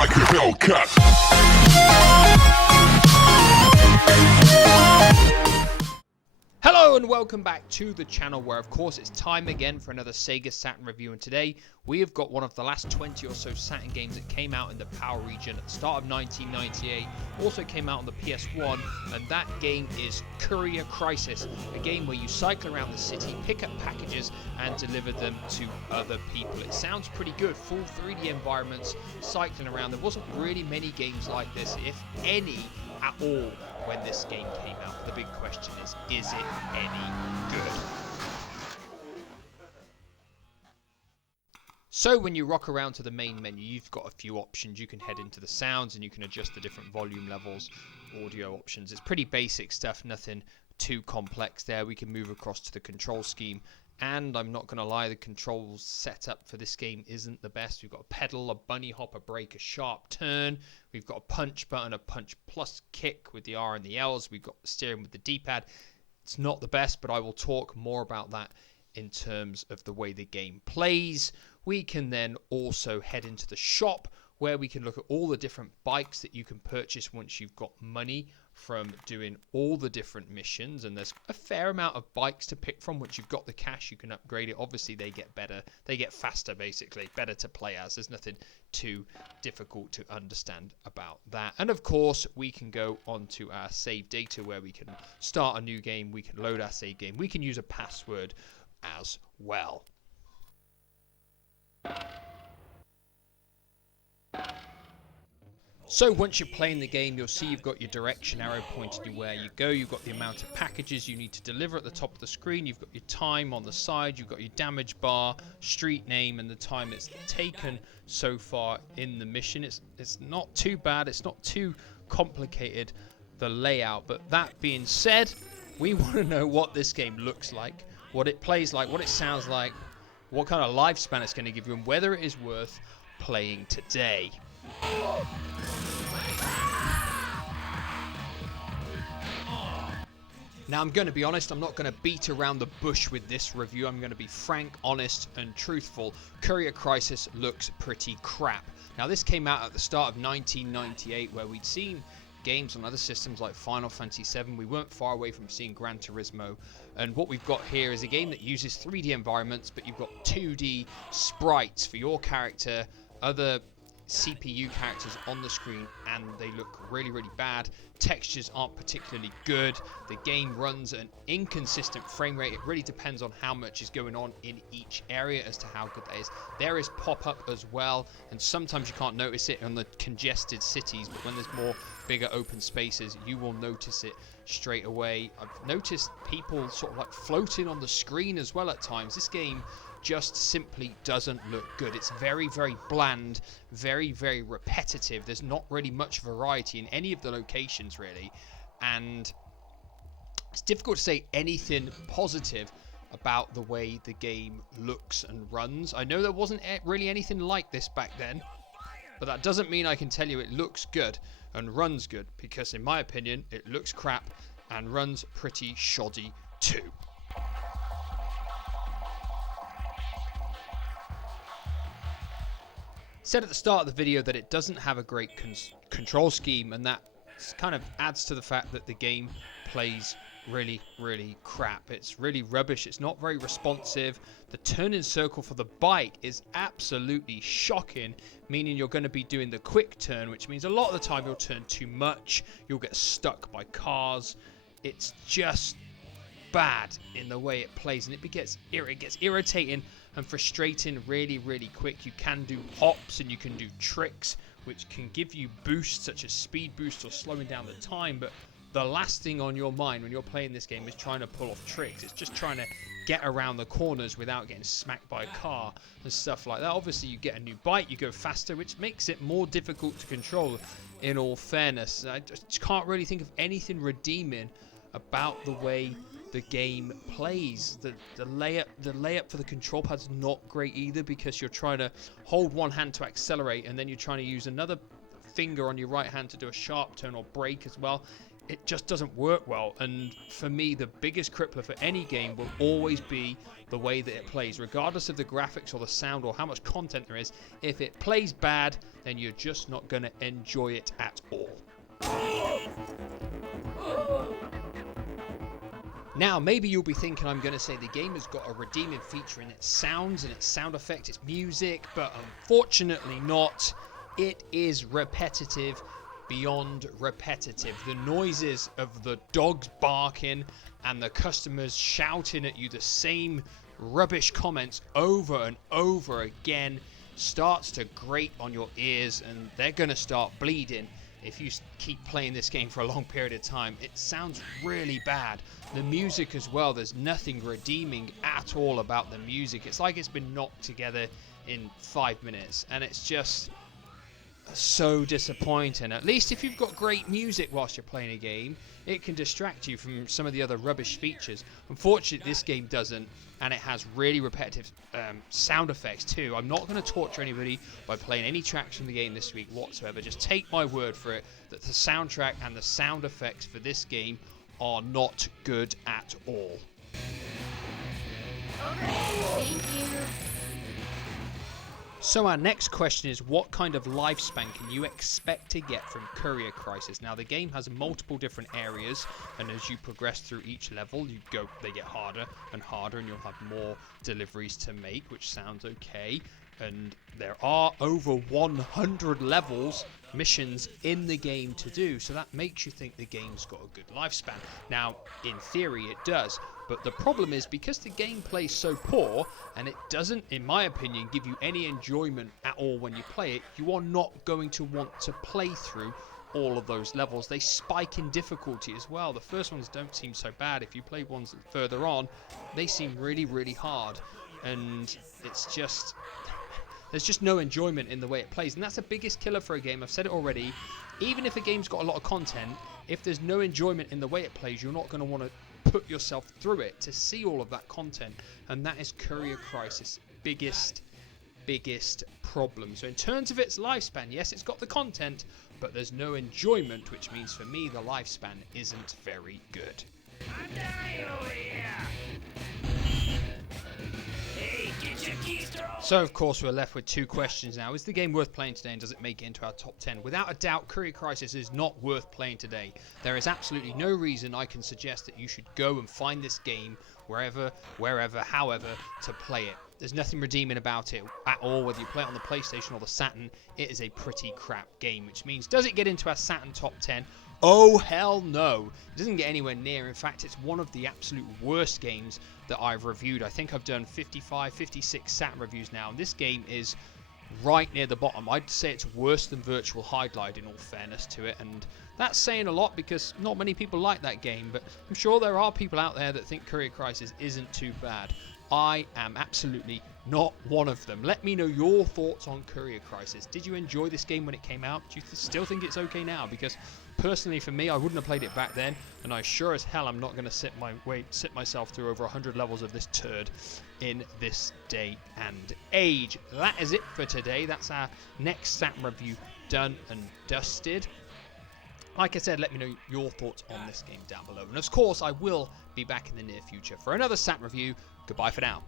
like a Hellcat. Hello and welcome back to the channel where of course it's time again for another Sega Saturn review, and today we have got one of the last 20 or so Saturn games that came out in the PAL region at the start of 1998, also came out on the PS1, and that game is Courier Crisis, a game where you cycle around the city, pick up packages and deliver them to other people. It sounds pretty good, full 3D environments, cycling around. There wasn't really many games like this, if any at all, when this game came out. The big question is it any good? So when you rock around to the main menu, you've got a few options. You can head into the sounds and you can adjust the different volume levels, audio options. It's pretty basic stuff, nothing too complex there. We can move across to the control scheme, and I'm not going to lie, the controls setup for this game isn't the best. We've got a pedal, a bunny hop, a brake, a sharp turn. We've got a punch button, a punch plus kick with the R and the L's. We've got the steering with the D-pad. It's not the best, but I will talk more about that in terms of the way the game plays. We can then also head into the shop where we can look at all the different bikes that you can purchase once you've got money from doing all the different missions, and there's a fair amount of bikes to pick from. Once you've got the cash, you can upgrade it. Obviously they get better, they get faster, basically better to play as. There's nothing too difficult to understand about that. And of course we can go on to our save data where we can start a new game, we can load our save game, we can use a password as well. So once you're playing the game, you'll see you've got your direction arrow pointing you where you go. You've got the amount of packages you need to deliver at the top of the screen. You've got your time on the side. You've got your damage bar, street name, and the time it's taken so far in the mission. It's not too bad. It's not too complicated, the layout. But that being said, we want to know what this game looks like, what it plays like, what it sounds like, what kind of lifespan it's going to give you, and whether it is worth playing today. Now I'm going to be honest, I'm not going to beat around the bush with this review. I'm going to be frank, honest and truthful. Courier Crisis looks pretty crap. Now this came out at the start of 1998, where we'd seen games on other systems like Final Fantasy VII. We weren't far away from seeing Gran Turismo, and what we've got here is a game that uses 3D environments, but you've got 2D sprites for your character, other CPU characters on the screen, and they look really, really bad. Textures aren't particularly good. The game runs an inconsistent frame rate. It really depends on how much is going on in each area as to how good that is. There is pop-up as well, and sometimes you can't notice it on the congested cities, but when there's more bigger open spaces, you will notice it straight away. I've noticed people sort of like floating on the screen as well at times. This game just simply doesn't look good. It's very, very bland, very, very repetitive. There's not really much variety in any of the locations really, and it's difficult to say anything positive about the way the game looks and runs. I know there wasn't really anything like this back then, but that doesn't mean I can tell you it looks good and runs good, because in my opinion it looks crap and runs pretty shoddy too. Said at the start of the video that it doesn't have a great control scheme, and that kind of adds to the fact that the game plays really, really crap. It's really rubbish. It's not very responsive. The turning circle for the bike is absolutely shocking, meaning you're going to be doing the quick turn, which means a lot of the time you'll turn too much. You'll get stuck by cars. It's just bad in the way it plays, and it gets irritating and frustrating really, really quick. You can do hops and you can do tricks which can give you boosts such as speed boost or slowing down the time, but the last thing on your mind when you're playing this game is trying to pull off tricks. It's just trying to get around the corners without getting smacked by a car and stuff like that. Obviously you get a new bike, you go faster, which makes it more difficult to control, in all fairness. I just can't really think of anything redeeming about the way the game plays. The layup for the control pad's not great either, because you're trying to hold one hand to accelerate and then you're trying to use another finger on your right hand to do a sharp turn or brake as well. it just doesn't work well. And for me, the biggest crippler for any game will always be the way that it plays, regardless of the graphics or the sound or how much content there is. If it plays bad, then you're just not going to enjoy it at all. Now, maybe you'll be thinking I'm going to say the game has got a redeeming feature in its sounds and its sound effects, its music, but unfortunately not. It is repetitive beyond repetitive. The noises of the dogs barking and the customers shouting at you the same rubbish comments over and over again starts to grate on your ears, and they're going to start bleeding if you keep playing this game for a long period of time. It sounds really bad. The music as well, there's nothing redeeming at all about the music. It's like it's been knocked together in 5 minutes, and it's just so disappointing. At least if you've got great music whilst you're playing a game, it can distract you from some of the other rubbish features. Unfortunately, this game doesn't, and it has really repetitive sound effects too. I'm not going to torture anybody by playing any tracks from the game this week whatsoever. Just take my word for it that the soundtrack and the sound effects for this game are not good at all. Okay, thank you. So our next question is, what kind of lifespan can you expect to get from Courier Crisis? Now, the game has multiple different areas, and as you progress through each level, they get harder and harder, and you'll have more deliveries to make, which sounds okay. And there are over 100 levels, missions in the game to do, so that makes you think the game's got a good lifespan. Now, in theory, it does. But the problem is, because the gameplay is so poor, and it doesn't, in my opinion, give you any enjoyment at all when you play it, you are not going to want to play through all of those levels. They spike in difficulty as well. The first ones don't seem so bad. If you play ones further on, they seem really, really hard. And it's just, there's just no enjoyment in the way it plays. And that's the biggest killer for a game. I've said it already. Even if a game's got a lot of content, if there's no enjoyment in the way it plays, you're not going to want to put yourself through it to see all of that content, and that is Courier Crisis' biggest problem. So in terms of its lifespan, yes, it's got the content, but there's no enjoyment, which means for me the lifespan isn't very good. I'm dying over here. Hey, get your keys thrown. So of course we're left with two questions now. Is the game worth playing today, and does it make it into our top 10? Without a doubt, Courier Crisis is not worth playing today. There is absolutely no reason I can suggest that you should go and find this game wherever, however, to play it. There's nothing redeeming about it at all, whether you play it on the PlayStation or the Saturn. It is a pretty crap game, which means, does it get into our Saturn top 10? Oh, hell no. It doesn't get anywhere near. In fact, it's one of the absolute worst games that I've reviewed. I think I've done 55, 56 Saturn reviews now, and this game is right near the bottom. I'd say it's worse than Virtual Hide-Glide, in all fairness to it, and that's saying a lot because not many people like that game, but I'm sure there are people out there that think Courier Crisis isn't too bad. I am absolutely not one of them. Let me know your thoughts on Courier Crisis. Did you enjoy this game when it came out? Do you still think it's okay now? Because personally for me, I wouldn't have played it back then, and I sure as hell am not going to sit myself through over 100 levels of this turd in this day and age. That is it for today. That's our next Saturn review done and dusted. Like I said, let me know your thoughts on this game down below. And of course, I will be back in the near future for another Saturn review. Goodbye for now.